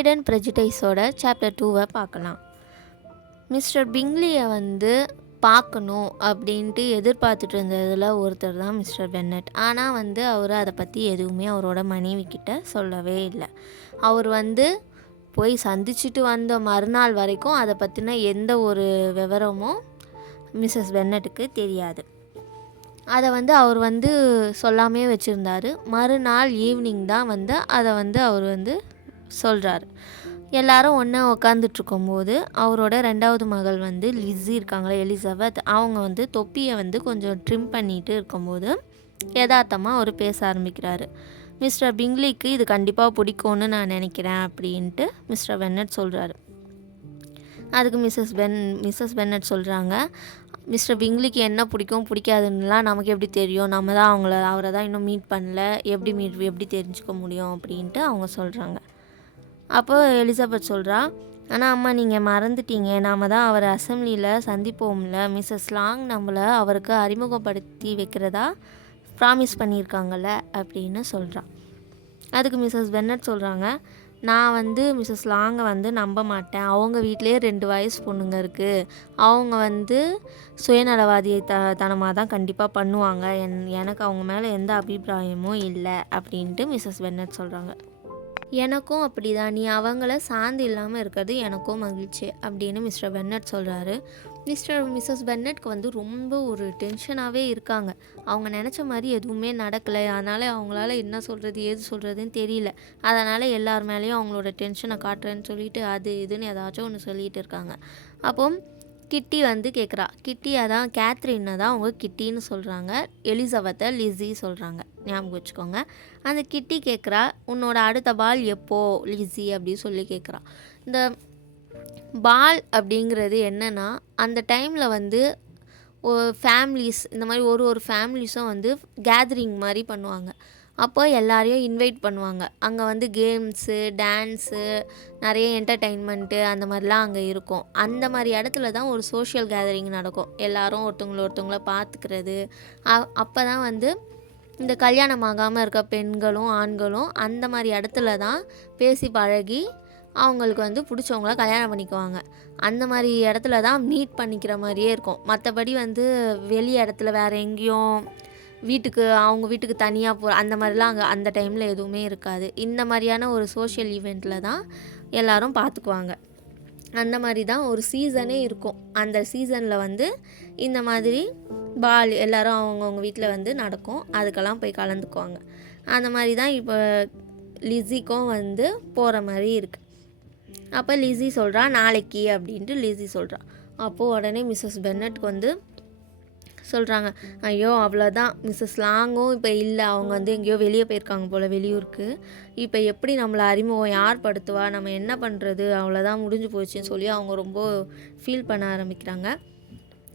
Fried and ப்ரெஜுடைஸோட chapter 2 பார்க்கலாம். Mister பிங்லியை பார்க்கணும் அப்படின்ட்டு எதிர்பார்த்துட்டு இருந்ததில் ஒருத்தர் தான் மிஸ்டர் பென்னட். ஆனால் அவர் அதை பற்றி எதுவுமே அவரோட மனைவி கிட்ட சொல்லவே இல்லை. அவர் போய் சந்திச்சுட்டு வந்த மறுநாள் வரைக்கும் அதை பற்றின எந்த ஒரு விவரமும் மிஸ்ஸஸ் பென்னட்டுக்கு தெரியாது. அதை அவர் சொல்லாமே வச்சுருந்தார். மறுநாள் ஈவினிங் தான் அதை அவர் சொல்கிறார். எல்லாரும் ஒன்றா உட்காந்துட்ருக்கும்போது அவரோட ரெண்டாவது மகள் லிஸி இருக்காங்களே, எலிசபெத், அவங்க தொப்பியை கொஞ்சம் ட்ரிம் பண்ணிட்டு இருக்கும்போது யதார்த்தமாக அவர் பேச ஆரம்பிக்கிறாரு. மிஸ்டர் பிங்லிக்கு இது கண்டிப்பாக பிடிக்கும்னு நான் நினைக்கிறேன் அப்படின்ட்டு மிஸ்டர் பென்னட் சொல்கிறாரு. அதுக்கு மிஸ்ஸஸ் பென்னட் சொல்கிறாங்க, மிஸ்டர் பிங்லிக்கு என்ன பிடிக்கும் பிடிக்காதுன்னெலாம் நமக்கு எப்படி தெரியும், நம்ம தான் அவரை தான் இன்னும் மீட் பண்ணல, எப்படி தெரிஞ்சுக்க முடியும் அப்படின்ட்டு அவங்க சொல்கிறாங்க. அப்போது எலிசபெத் சொல்கிறா, ஆனால் அம்மா நீங்கள் மறந்துட்டீங்க, நாம் தான் அவரை அசெம்பிளியில் சந்திப்போம்ல, மிஸ்ஸஸ் லாங் நம்மளை அவருக்கு அறிமுகப்படுத்தி வைக்கிறதா ப்ராமிஸ் பண்ணியிருக்காங்கல்ல அப்படின்னு சொல்கிறான். அதுக்கு மிஸ்ஸஸ் பென்னட் சொல்கிறாங்க, நான் மிஸ்ஸஸ் லாங்கை நம்ப மாட்டேன். அவங்க வீட்டிலே 2 வயசு பொண்ணுங்க இருக்குது. அவங்க சுயநலவாதியை தனமாக தான் கண்டிப்பாக பண்ணுவாங்க. எனக்கு அவங்க மேலே எந்த அபிப்பிராயமும் இல்லை அப்படின்ட்டு மிஸ்ஸஸ் பென்னட் சொல்கிறாங்க. எனக்கும் அப்படி தான், நீ அவங்கள சார்ந்து இல்லாமல் இருக்கிறது எனக்கும் மகிழ்ச்சி அப்படின்னு மிஸ்டர் பென்னட் சொல்கிறாரு. மிஸ்ஸஸ் பென்னட்க்கு ரொம்ப ஒரு டென்ஷனாகவே இருக்காங்க. அவங்க நினச்ச மாதிரி எதுவுமே நடக்கலை. அதனால் அவங்களால என்ன சொல்கிறது ஏது சொல்கிறதுன்னு தெரியல. அதனால் எல்லார் மேலேயும் அவங்களோட டென்ஷனை காட்டுறேன்னு சொல்லிட்டு அது இதுன்னு ஏதாச்சும் ஒன்று சொல்லிகிட்டு இருக்காங்க. அப்போ கிட்டி கேட்குறா. கிட்டி அதான் கேத்ரினை தான் அவங்க கிட்டின்னு சொல்கிறாங்க, எலிசபெத்தை லிஸி சொல்கிறாங்க, ஞாபகம் வச்சுக்கோங்க. அந்த கிட்டி கேட்குறா, உன்னோட அடுத்த பால் எப்போ லிஸி அப்படின்னு சொல்லி கேட்குறா. இந்த பால் அப்படிங்கிறது என்னென்னா, அந்த டைமில் ஃபேமிலிஸ் இந்த மாதிரி ஒரு ஃபேமிலிஸும் கேதரிங் மாதிரி பண்ணுவாங்க. அப்போ எல்லாரையும் இன்வைட் பண்ணுவாங்க. அங்கே கேம்ஸு, டான்ஸு, நிறைய என்டர்டெயின்மெண்ட்டு அந்த மாதிரிலாம் அங்கே இருக்கும். அந்த மாதிரி இடத்துல தான் ஒரு சோஷியல் கேதரிங் நடக்கும். எல்லோரும் ஒருத்தவங்கள பார்த்துக்கிறது. அப்போ தான் இந்த கல்யாணம் ஆகாமல் இருக்க பெண்களும் ஆண்களும் அந்த மாதிரி இடத்துல தான் பேசி பழகி அவங்களுக்கு பிடிச்சவங்கள கல்யாணம் பண்ணிக்குவாங்க. அந்த மாதிரி இடத்துல தான் மீட் பண்ணிக்கிற மாதிரியே இருக்கும். மற்றபடி வெளி இடத்துல வேறு எங்கேயும் அவங்க வீட்டுக்கு தனியாக அந்த மாதிரிலாம் அங்கே அந்த டைமில் எதுவுமே இருக்காது. இந்த மாதிரியான ஒரு சோஷியல் ஈவெண்ட்டில் தான் எல்லோரும் பார்த்துக்குவாங்க. அந்த மாதிரி தான் ஒரு சீசனே இருக்கும். அந்த சீசனில் இந்த மாதிரி பால் எல்லோரும் அவங்கவுங்க வீட்டில் நடக்கும். அதுக்கெல்லாம் போய் கலந்துக்குவாங்க. அந்த மாதிரி தான் இப்போ லிஸிக்கும் போகிற மாதிரி இருக்குது. அப்போ லிஸி சொல்கிறா நாளைக்கு அப்படின்ட்டு லிஸி சொல்கிறா. அப்போது உடனே மிஸ்ஸஸ் பென்னட்க்கு சொல்கிறாங்க, ஐயோ அவ்வளோதான், மிஸ்ஸஸ் லாங்கும் இப்போ இல்லை, அவங்க எங்கேயோ வெளியே போயிருக்காங்க போல் வெளியூருக்கு. இப்போ எப்படி நம்மளை அறிமுகம் யார் படுத்துவா, நம்ம என்ன பண்ணுறது, அவ்வளோதான் முடிஞ்சு போச்சுன்னு சொல்லி அவங்க ரொம்ப ஃபீல் பண்ண ஆரம்பிக்கிறாங்க.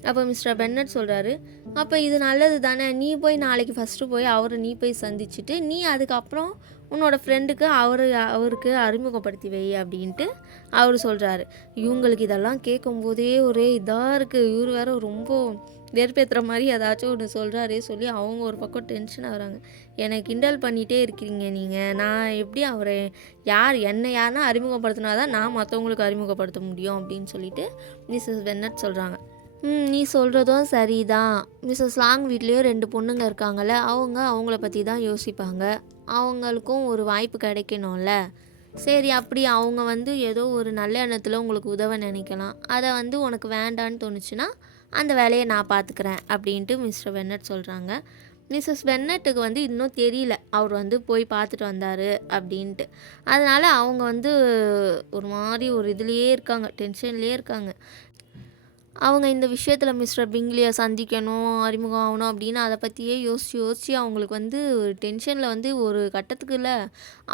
அப்போ மிஸ்டர் பென்னட் சொல்கிறாரு, அப்போ இது நல்லது தானே, நீ போய் நாளைக்கு ஃபஸ்ட்டு போய் அவரை நீ போய் சந்திச்சுட்டு நீ அதுக்கப்புறம் உன்னோட ஃப்ரெண்டுக்கு அவருக்கு அறிமுகப்படுத்தி வை அப்படின்ட்டு அவர் சொல்கிறாரு. இவங்களுக்கு இதெல்லாம் கேட்கும்போதே ஒரே இதாக இருக்குது. இவர் வேறு ரொம்ப வெறுப்பேற்றுற மாதிரி ஏதாச்சும் ஒன்று சொல்கிறாரே சொல்லி அவங்க ஒரு பக்கம் டென்ஷன் ஆகுறாங்க. என்னை கிண்டல் பண்ணிகிட்டே இருக்கிறீங்க நீங்கள், நான் எப்படி அவரை யாருன்னா அறிமுகப்படுத்தினா தான் நான் மற்றவங்களுக்கு அறிமுகப்படுத்த முடியும் அப்படின்னு சொல்லிட்டு மிஸ்ஸஸ் பென்னட் சொல்கிறாங்க. நீ சொல்கிறதும் சரிதான், மிஸ்ஸஸ் லாங் வீட்லேயும் 2 பொண்ணுங்க இருக்காங்கள்ல, அவங்கள பற்றி தான் யோசிப்பாங்க, அவங்களுக்கும் ஒரு வாய்ப்பு கிடைக்கணும்ல. சரி, அப்படி அவங்க ஏதோ ஒரு நல்ல எண்ணத்தில் உங்களுக்கு உதவ நினைக்கலாம், அதை உனக்கு வேண்டான்னு தோணுச்சுன்னா அந்த வேலையை நான் பார்த்துக்கிறேன் அப்படின்ட்டு மிஸ்டர் பென்னட் சொல்கிறாங்க. மிஸ்ஸஸ் பென்னட்டுக்கு இன்னும் தெரியல அவர் போய் பார்த்துட்டு வந்தார் அப்படின்ட்டு. அதனால் அவங்க ஒரு மாதிரி ஒரு இதுலேயே இருக்காங்க, டென்ஷன்லேயே இருக்காங்க. அவங்க இந்த விஷயத்தில் மிஸ்டர் பிங்லியை சந்திக்கணும், அறிமுகம் ஆகணும் அப்படின்னு அதை பற்றியே யோசித்து அவங்களுக்கு ஒரு டென்ஷனில் ஒரு கட்டத்துக்குள்ள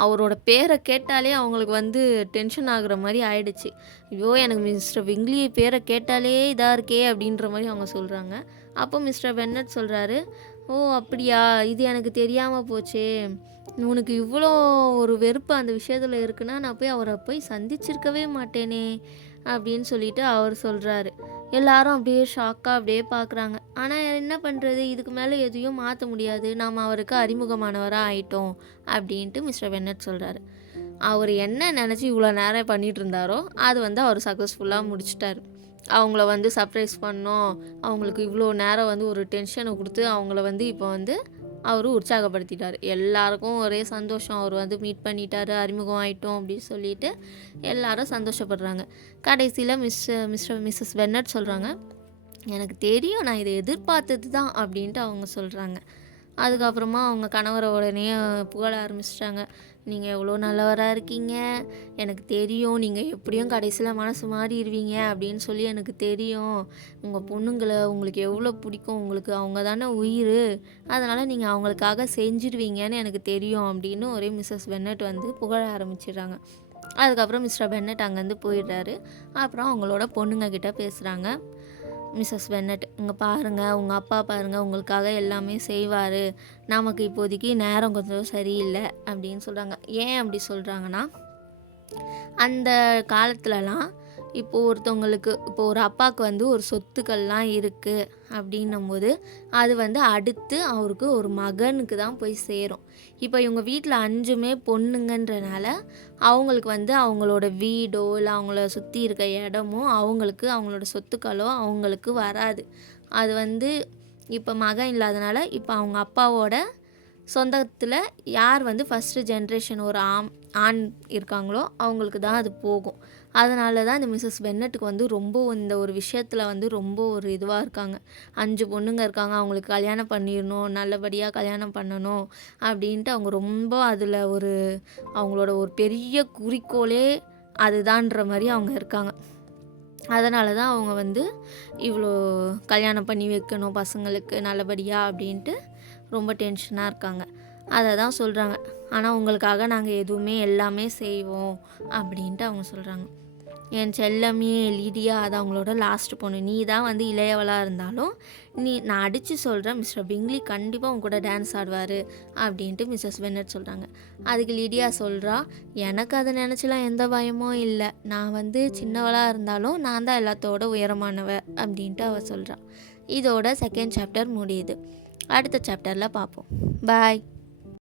அவரோட பேரை கேட்டாலே அவங்களுக்கு டென்ஷன் ஆகுற மாதிரி ஆயிடுச்சு. ஐயோ எனக்கு மிஸ்டர் பிங்லி பேரை கேட்டாலே இதாக இருக்கே அப்படின்ற மாதிரி அவங்க சொல்கிறாங்க. அப்போ மிஸ்டர் பென்னட் சொல்கிறாரு, ஓ அப்படியா, இது எனக்கு தெரியாமல் போச்சே, உனக்கு இவ்வளோ ஒரு வெறுப்பு அந்த விஷயத்தில் இருக்குன்னா நான் அவரை போய் சந்திச்சிருக்கவே மாட்டேனே அப்படின்னு சொல்லிட்டு அவர் சொல்கிறாரு. எல்லாரும் அப்படியே ஷாக்காக அப்படியே பார்க்குறாங்க. ஆனால் என்ன பண்ணுறது, இதுக்கு மேலே எதையும் மாற்ற முடியாது, நாம் அவருக்கு அறிமுகமானவராக ஆயிட்டோம் அப்படின்ட்டு மிஸ்டர் பென்னட் சொல்கிறாரு. அவர் என்ன நினச்சி இவ்வளோ நேரம் பண்ணிகிட்டு இருந்தாரோ அது வந்து அவர் சக்ஸஸ்ஃபுல்லாக முடிச்சிட்டாரு. அவங்கள வந்து சர்ப்ரைஸ் பண்ணோம், அவங்களுக்கு இவ்வளோ நேரம் வந்து ஒரு டென்ஷனை கொடுத்து அவங்கள வந்து இப்போ வந்து அவர் உற்சாகப்படுத்திட்டார். எல்லாருக்கும் ஒரே சந்தோஷம். அவர் வந்து மீட் பண்ணிட்டாரு, அறிமுகம் ஆயிட்டோம் அப்படின்னு சொல்லிட்டு எல்லாரும் சந்தோஷப்படுறாங்க. கடைசியில் மிஸ்ஸஸ் பென்னட் சொல்கிறாங்க, எனக்கு தெரியும், நான் இதை எதிர்பார்த்தது தான் அப்படின்ட்டு அவங்க சொல்கிறாங்க. அதுக்கப்புறமா அவங்க கணவரை உடனே புகழ ஆரம்பிச்சிட்டாங்க. நீங்கள் எவ்வளோ நல்லவராக இருக்கீங்க, எனக்கு தெரியும், நீங்கள் எப்படியும் கடைசியில் மனசு மாறிடுவீங்க அப்படின்னு சொல்லி எனக்கு தெரியும். உங்கள் பொண்ணுங்களை உங்களுக்கு எவ்வளோ பிடிக்கும், உங்களுக்கு அவங்க தானே உயிர், அதனால் நீங்கள் அவங்களுக்காக செஞ்சிடுவீங்கன்னு எனக்கு தெரியும் அப்படின்னு ஒரே மிஸ்ஸஸ் பென்னட் வந்து புகழ ஆரம்பிச்சிடுறாங்க. அதுக்கப்புறம் மிஸ்டர் பென்னட் அங்கேருந்து போயிடுறாரு. அப்புறம் அவங்களோட பொண்ணுங்க கிட்ட பேசுகிறாங்க. மிஸ்ஸஸ் பென்னட், இங்கே பாருங்கள், உங்கள் அப்பா பாருங்கள், உங்களுக்காக எல்லாமே செய்வார், நமக்கு இப்போதைக்கு நேரம் கொஞ்சம் சரியில்லை அப்படின்னு சொல்கிறாங்க. ஏன் அப்படி சொல்கிறாங்கன்னா, அந்த காலத்துலலாம் இப்போது ஒருத்தவங்களுக்கு இப்போ ஒரு அப்பாவுக்கு வந்து ஒரு சொத்துக்கள்லாம் இருக்குது அப்படின்னும்போது அது வந்து அடுத்து அவருக்கு ஒரு மகனுக்கு தான் போய் சேரும். இப்போ இவங்க வீட்டில் 5மே பொண்ணுங்கன்றனால அவங்களுக்கு வந்து அவங்களோட வீடோ இல்லை அவங்கள சுற்றி இருக்க இடமோ அவங்களுக்கு அவங்களோட சொத்துக்களோ அவங்களுக்கு வராது. அது வந்து இப்போ மகன் இல்லாதனால இப்போ அவங்க அப்பாவோட சொந்தத்தில் யார் வந்து ஃபஸ்ட்டு ஜென்ரேஷன் ஒரு ஆண் இருக்காங்களோ அவங்களுக்கு தான் அது போகும். அதனால தான் இந்த மிஸ்ஸஸ் பென்னட்டுக்கு வந்து ரொம்ப இந்த ஒரு விஷயத்தில் வந்து ரொம்ப ஒரு இதுவாக இருக்காங்க. 5 பொண்ணுங்க இருக்காங்க, அவங்களுக்கு கல்யாணம் பண்ணிடணும், நல்லபடியாக கல்யாணம் பண்ணணும் அப்படின்ட்டு அவங்க ரொம்ப அதில் ஒரு அவங்களோட ஒரு பெரிய குறிக்கோளே அதுதான்ற மாதிரி அவங்க இருக்காங்க. அதனால தான் அவங்க வந்து இவ்வளோ கல்யாணம் பண்ணி வைக்கணும் பசங்களுக்கு நல்லபடியாக அப்படின்ட்டு ரொம்ப டென்ஷனாக இருக்காங்க. அதை தான் சொல்கிறாங்க. ஆனால் உங்களுக்காக நாங்கள் எதுவுமே எல்லாமே செய்வோம் அப்படின்ட்டு அவங்க சொல்கிறாங்க. என் செல்லமே லிடியா, அது அவங்களோட லாஸ்ட் பொண்ணு, நீ தான் வந்து இளையவளாக இருந்தாலும் நான் அடித்து சொல்கிறேன், மிஸ்டர் பிங்லி கண்டிப்பாக உங்க கூட டான்ஸ் ஆடுவார் அப்படின்ட்டு மிஸ்ஸஸ் பென்னட் சொல்கிறாங்க. அதுக்கு லிடியா சொல்கிறா, எனக்கு அதை நினச்சிலாம் எந்த பயமும் இல்லை, நான் வந்து சின்னவளாக இருந்தாலும் நான் தான் எல்லாத்தோட உயரமானவ அப்படின்ட்டு அவள் சொல்கிறான். இதோட செகண்ட் சாப்டர் முடியுது. அடுத்த சாப்டரில் பார்ப்போம். பாய்.